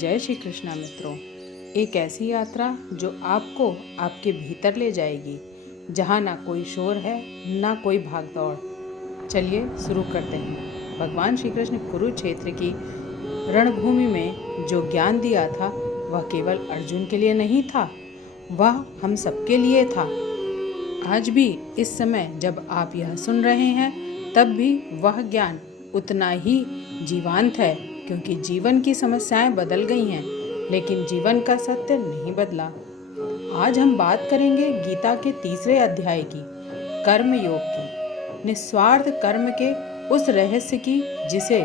जय श्री कृष्णा मित्रों। एक ऐसी यात्रा जो आपको आपके भीतर ले जाएगी, जहाँ ना कोई शोर है ना कोई भाग दौड़। चलिए शुरू करते हैं। भगवान श्री कृष्ण कुरुक्षेत्र की रणभूमि में जो ज्ञान दिया था वह केवल अर्जुन के लिए नहीं था, वह हम सबके लिए था। आज भी इस समय जब आप यह सुन रहे हैं तब भी वह ज्ञान उतना ही जीवंत है, क्योंकि जीवन की समस्याएं बदल गई हैं लेकिन जीवन का सत्य नहीं बदला। आज हम बात करेंगे गीता के 3 अध्याय की, कर्म योग की, निस्वार्थ कर्म के उस रहस्य की जिसे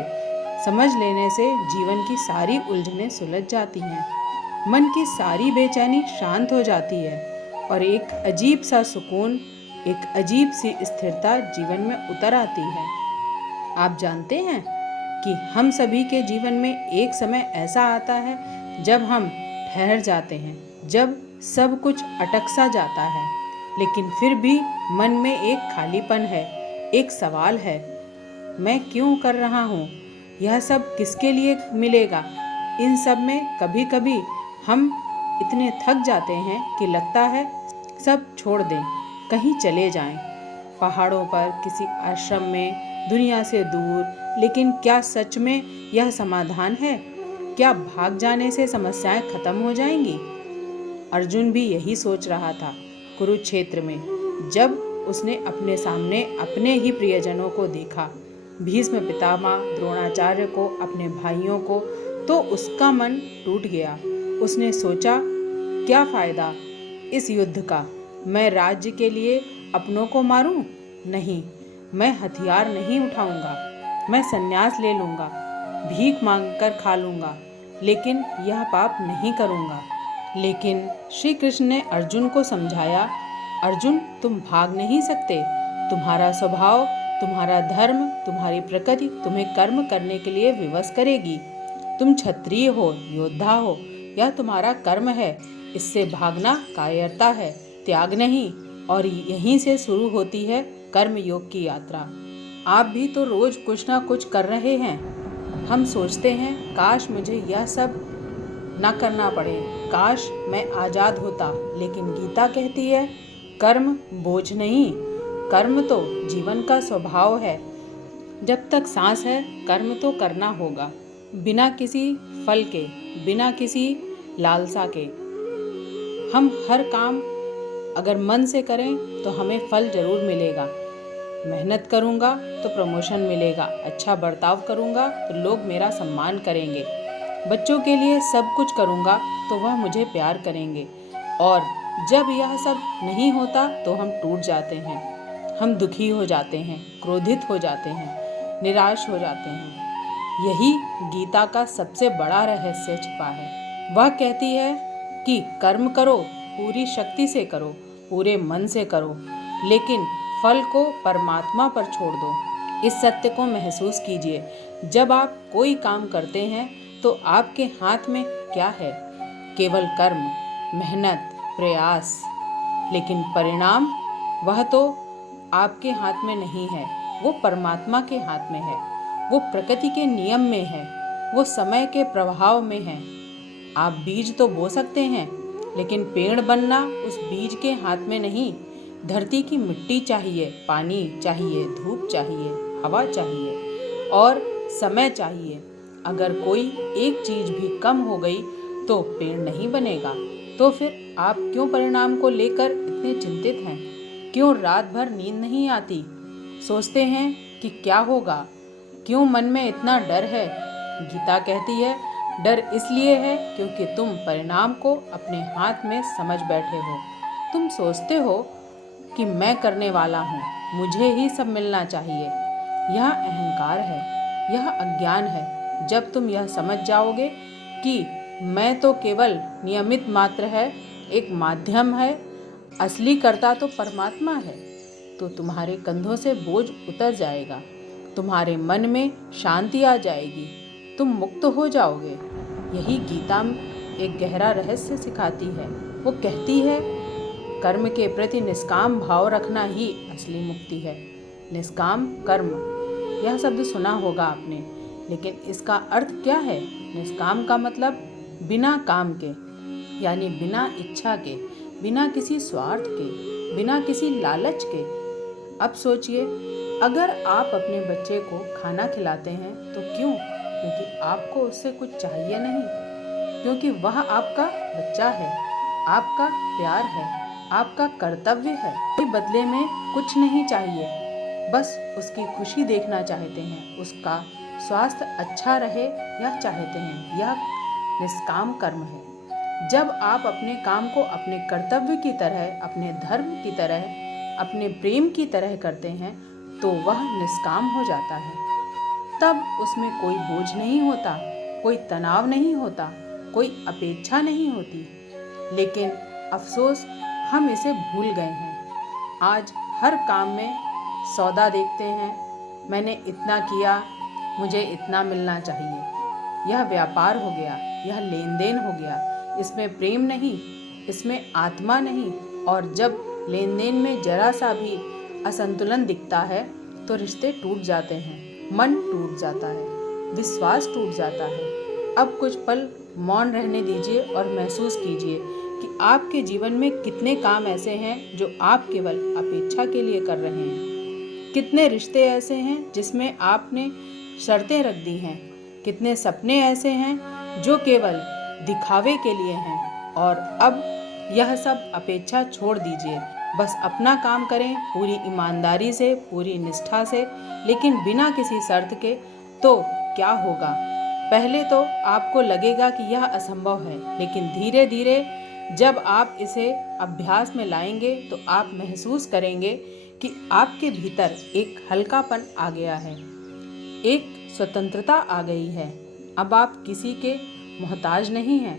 समझ लेने से जीवन की सारी उलझनें सुलझ जाती हैं, मन की सारी बेचैनी शांत हो जाती है और एक अजीब सा सुकून, एक अजीब सी स्थिरता जीवन में उतर आती है। आप जानते हैं कि हम सभी के जीवन में एक समय ऐसा आता है जब हम ठहर जाते हैं, जब सब कुछ अटक सा जाता है, लेकिन फिर भी मन में एक खालीपन है, एक सवाल है, मैं क्यों कर रहा हूँ, यह सब किसके लिए मिलेगा। इन सब में कभी कभी हम इतने थक जाते हैं कि लगता है सब छोड़ दें, कहीं चले जाएं, पहाड़ों पर, किसी आश्रम में, दुनिया से दूर। लेकिन क्या सच में यह समाधान है? क्या भाग जाने से समस्याएं खत्म हो जाएंगी? अर्जुन भी यही सोच रहा था कुरुक्षेत्र में, जब उसने अपने सामने अपने ही प्रियजनों को देखा, भीष्म पितामह, द्रोणाचार्य को, अपने भाइयों को, तो उसका मन टूट गया। उसने सोचा, क्या फायदा इस युद्ध का? मैं राज्य के लिए अपनों को मारूं? नहीं, मैं हथियार नहीं उठाऊंगा, मैं संन्यास ले लूंगा, भीख मांगकर खा लूंगा, लेकिन यह पाप नहीं करूंगा। लेकिन श्री कृष्ण ने अर्जुन को समझाया, अर्जुन, तुम भाग नहीं सकते। तुम्हारा स्वभाव, तुम्हारा धर्म, तुम्हारी प्रकृति तुम्हें कर्म करने के लिए विवश करेगी। तुम क्षत्रिय हो, योद्धा हो, यह तुम्हारा कर्म है। इससे भागना कायरता है, त्याग नहीं। और यहीं से शुरू होती है कर्म योग की यात्रा। आप भी तो रोज कुछ ना कुछ कर रहे हैं। हम सोचते हैं, काश मुझे यह सब ना करना पड़े, काश मैं आज़ाद होता। लेकिन गीता कहती है, कर्म बोझ नहीं, कर्म तो जीवन का स्वभाव है। जब तक सांस है कर्म तो करना होगा, बिना किसी फल के, बिना किसी लालसा के। हम हर काम अगर मन से करें तो हमें फल जरूर मिलेगा। मेहनत करूँगा तो प्रमोशन मिलेगा, अच्छा बर्ताव करूँगा तो लोग मेरा सम्मान करेंगे, बच्चों के लिए सब कुछ करूँगा तो वह मुझे प्यार करेंगे। और जब यह सब नहीं होता तो हम टूट जाते हैं, हम दुखी हो जाते हैं, क्रोधित हो जाते हैं, निराश हो जाते हैं। यही गीता का सबसे बड़ा रहस्य छिपा है। वह कहती है कि कर्म करो, पूरी शक्ति से करो, पूरे मन से करो, लेकिन फल को परमात्मा पर छोड़ दो। इस सत्य को महसूस कीजिए। जब आप कोई काम करते हैं तो आपके हाथ में क्या है? केवल कर्म, मेहनत, प्रयास। लेकिन परिणाम, वह तो आपके हाथ में नहीं है, वो परमात्मा के हाथ में है, वो प्रकृति के नियम में है, वो समय के प्रभाव में है। आप बीज तो बो सकते हैं, लेकिन पेड़ बनना उस बीज के हाथ में नहीं। धरती की मिट्टी चाहिए, पानी चाहिए, धूप चाहिए, हवा चाहिए और समय चाहिए। अगर कोई एक चीज भी कम हो गई तो पेड़ नहीं बनेगा। तो फिर आप क्यों परिणाम को लेकर इतने चिंतित हैं? क्यों रात भर नींद नहीं आती? सोचते हैं कि क्या होगा? क्यों मन में इतना डर है? गीता कहती है, डर इसलिए है क्योंकि तुम परिणाम को अपने हाथ में समझ बैठे हो। तुम सोचते हो कि मैं करने वाला हूँ, मुझे ही सब मिलना चाहिए। यह अहंकार है, यह अज्ञान है। जब तुम यह समझ जाओगे कि मैं तो केवल नियमित मात्र है, एक माध्यम है, असली कर्ता तो परमात्मा है, तो तुम्हारे कंधों से बोझ उतर जाएगा, तुम्हारे मन में शांति आ जाएगी, तुम मुक्त हो जाओगे। यही गीता एक गहरा रहस्य सिखाती है। वो कहती है, कर्म के प्रति निष्काम भाव रखना ही असली मुक्ति है। निष्काम कर्म, यह शब्द सुना होगा आपने, लेकिन इसका अर्थ क्या है? निष्काम का मतलब बिना काम के, यानी बिना इच्छा के, बिना किसी स्वार्थ के, बिना किसी लालच के। अब सोचिए, अगर आप अपने बच्चे को खाना खिलाते हैं तो क्यों? क्योंकि आपको उससे कुछ चाहिए नहीं, क्योंकि वह आपका बच्चा है, आपका प्यार है, आपका कर्तव्य है। कोई बदले में कुछ नहीं चाहिए, बस उसकी खुशी देखना चाहते हैं, उसका स्वास्थ्य अच्छा रहे यह चाहते हैं। यह निष्काम कर्म है। जब आप अपने काम को अपने कर्तव्य की तरह, अपने धर्म की तरह, अपने प्रेम की तरह करते हैं तो वह निष्काम हो जाता है। तब उसमें कोई बोझ नहीं होता, कोई तनाव नहीं होता, कोई अपेक्षा नहीं होती। लेकिन अफसोस, हम इसे भूल गए हैं। आज हर काम में सौदा देखते हैं, मैंने इतना किया, मुझे इतना मिलना चाहिए। यह व्यापार हो गया, यह लेन देन हो गया। इसमें प्रेम नहीं, इसमें आत्मा नहीं। और जब लेन देन में जरा सा भी असंतुलन दिखता है तो रिश्ते टूट जाते हैं, मन टूट जाता है, विश्वास टूट जाता है। अब कुछ पल मौन रहने दीजिए और महसूस कीजिए कि आपके जीवन में कितने काम ऐसे हैं जो आप केवल अपेक्षा के लिए कर रहे हैं। कितने रिश्ते ऐसे हैं जिसमें आपने शर्तें रख दी हैं। कितने सपने ऐसे हैं जो केवल दिखावे के लिए हैं। और अब यह सब अपेक्षा छोड़ दीजिए, बस अपना काम करें पूरी ईमानदारी से, पूरी निष्ठा से, लेकिन बिना किसी शर्त के। तो क्या होगा? पहले तो आपको लगेगा कि यह असंभव है, लेकिन धीरे धीरे जब आप इसे अभ्यास में लाएंगे तो आप महसूस करेंगे कि आपके भीतर एक हल्कापन आ गया है, एक स्वतंत्रता आ गई है। अब आप किसी के मोहताज नहीं हैं।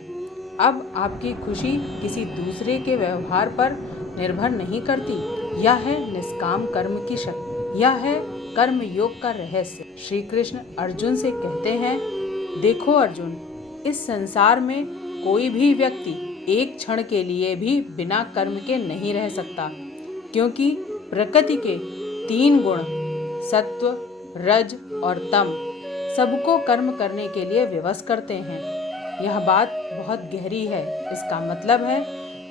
अब आपकी खुशी किसी दूसरे के व्यवहार पर निर्भर नहीं करती। यह है निष्काम कर्म की शक्ति, यह है कर्म योग का रहस्य। श्री कृष्ण अर्जुन से कहते हैं, देखो अर्जुन, इस संसार में कोई भी व्यक्ति एक क्षण के लिए भी बिना कर्म के नहीं रह सकता, क्योंकि प्रकृति के 3 गुण सत्व, रज और तम सबको कर्म करने के लिए विवश करते हैं। यह बात बहुत गहरी है। इसका मतलब है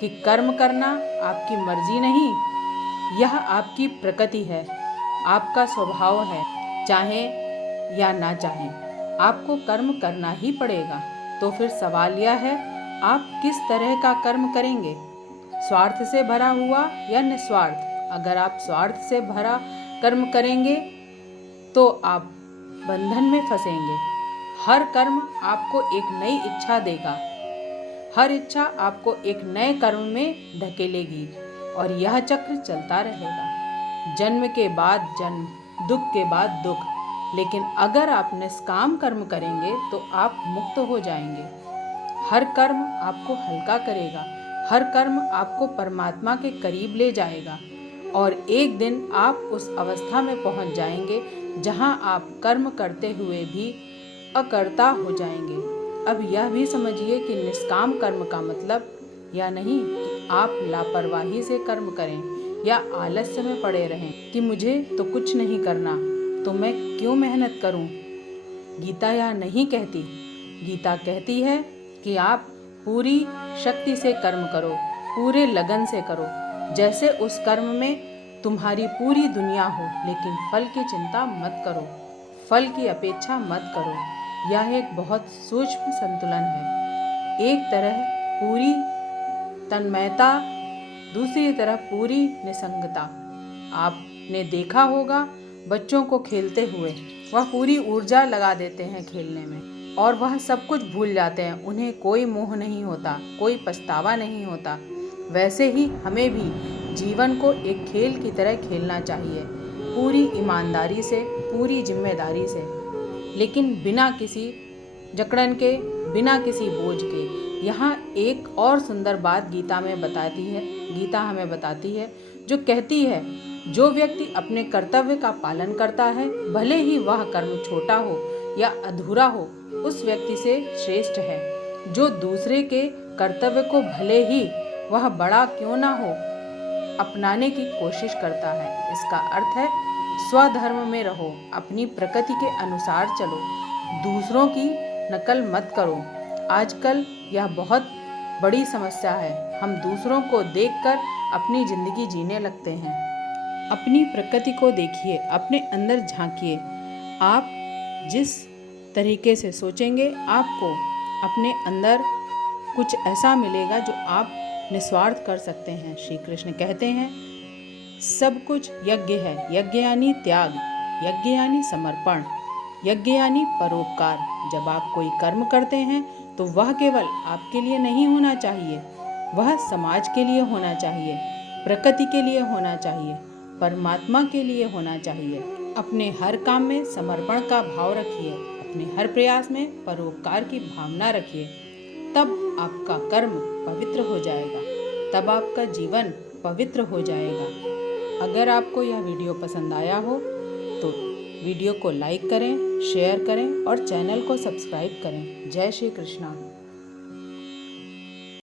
कि कर्म करना आपकी मर्जी नहीं, यह आपकी प्रकृति है, आपका स्वभाव है। चाहे या ना चाहे आपको कर्म करना ही पड़ेगा। तो फिर सवाल यह है, आप किस तरह का कर्म करेंगे? स्वार्थ से भरा हुआ या निस्वार्थ? अगर आप स्वार्थ से भरा कर्म करेंगे तो आप बंधन में फंसेंगे। हर कर्म आपको एक नई इच्छा देगा, हर इच्छा आपको एक नए कर्म में धकेलेगी और यह चक्र चलता रहेगा, जन्म के बाद जन्म, दुख के बाद दुख। लेकिन अगर आप निष्काम कर्म करेंगे तो आप मुक्त हो जाएंगे। हर कर्म आपको हल्का करेगा, हर कर्म आपको परमात्मा के करीब ले जाएगा और एक दिन आप उस अवस्था में पहुंच जाएंगे जहां आप कर्म करते हुए भी अकर्ता हो जाएंगे। अब यह भी समझिए कि निष्काम कर्म का मतलब यह नहीं कि आप लापरवाही से कर्म करें या आलस्य में पड़े रहें कि मुझे तो कुछ नहीं करना, तो मैं क्यों मेहनत करूं। गीता यह नहीं कहती। गीता कहती है कि आप पूरी शक्ति से कर्म करो, पूरे लगन से करो, जैसे उस कर्म में तुम्हारी पूरी दुनिया हो, लेकिन फल की चिंता मत करो, फल की अपेक्षा मत करो। यह एक बहुत सूक्ष्म संतुलन है। एक तरह पूरी तन्मयता, दूसरी तरफ पूरी निसंगता। आपने देखा होगा बच्चों को खेलते हुए, वह पूरी ऊर्जा लगा देते हैं खेलने में और वह सब कुछ भूल जाते हैं। उन्हें कोई मोह नहीं होता, कोई पछतावा नहीं होता। वैसे ही हमें भी जीवन को एक खेल की तरह खेलना चाहिए, पूरी ईमानदारी से, पूरी जिम्मेदारी से, लेकिन बिना किसी जकड़न के, बिना किसी बोझ के। यहाँ एक और सुंदर बात गीता में बताती है, गीता हमें बताती है, जो कहती है, जो व्यक्ति अपने कर्तव्य का पालन करता है, भले ही वह कर्म छोटा हो या अधूरा हो, उस व्यक्ति से श्रेष्ठ है। जो दूसरे के कर्तव्य को भले ही वह बड़ा क्यों ना हो, अपनाने की कोशिश करता है। इसका अर्थ है स्वधर्म में रहो, अपनी प्रकृति के अनुसार चलो, दूसरों की नकल मत करो। आजकल यह बहुत बड़ी समस्या है। हम दूसरों को देखकर अपनी ज़िंदगी जीने लगते हैं। अपनी प्रकृति को देखिए, अपने अंदर झांकिए। आप जिस तरीके से सोचेंगे, आपको अपने अंदर कुछ ऐसा मिलेगा जो आप निस्वार्थ कर सकते हैं। श्री कृष्ण कहते हैं, सब कुछ यज्ञ है। यज्ञ यानी त्याग, यज्ञ यानी समर्पण, यज्ञ यानी परोपकार। जब आप कोई कर्म करते हैं तो वह केवल आपके लिए नहीं होना चाहिए, वह समाज के लिए होना चाहिए, प्रकृति के लिए होना चाहिए, परमात्मा के लिए होना चाहिए। अपने हर काम में समर्पण का भाव रखिए, अपने हर प्रयास में परोपकार की भावना रखिए। तब आपका कर्म पवित्र हो जाएगा, तब आपका जीवन पवित्र हो जाएगा। अगर आपको यह वीडियो पसंद आया हो तो वीडियो को लाइक करें, शेयर करें और चैनल को सब्सक्राइब करें। जय श्री कृष्णा।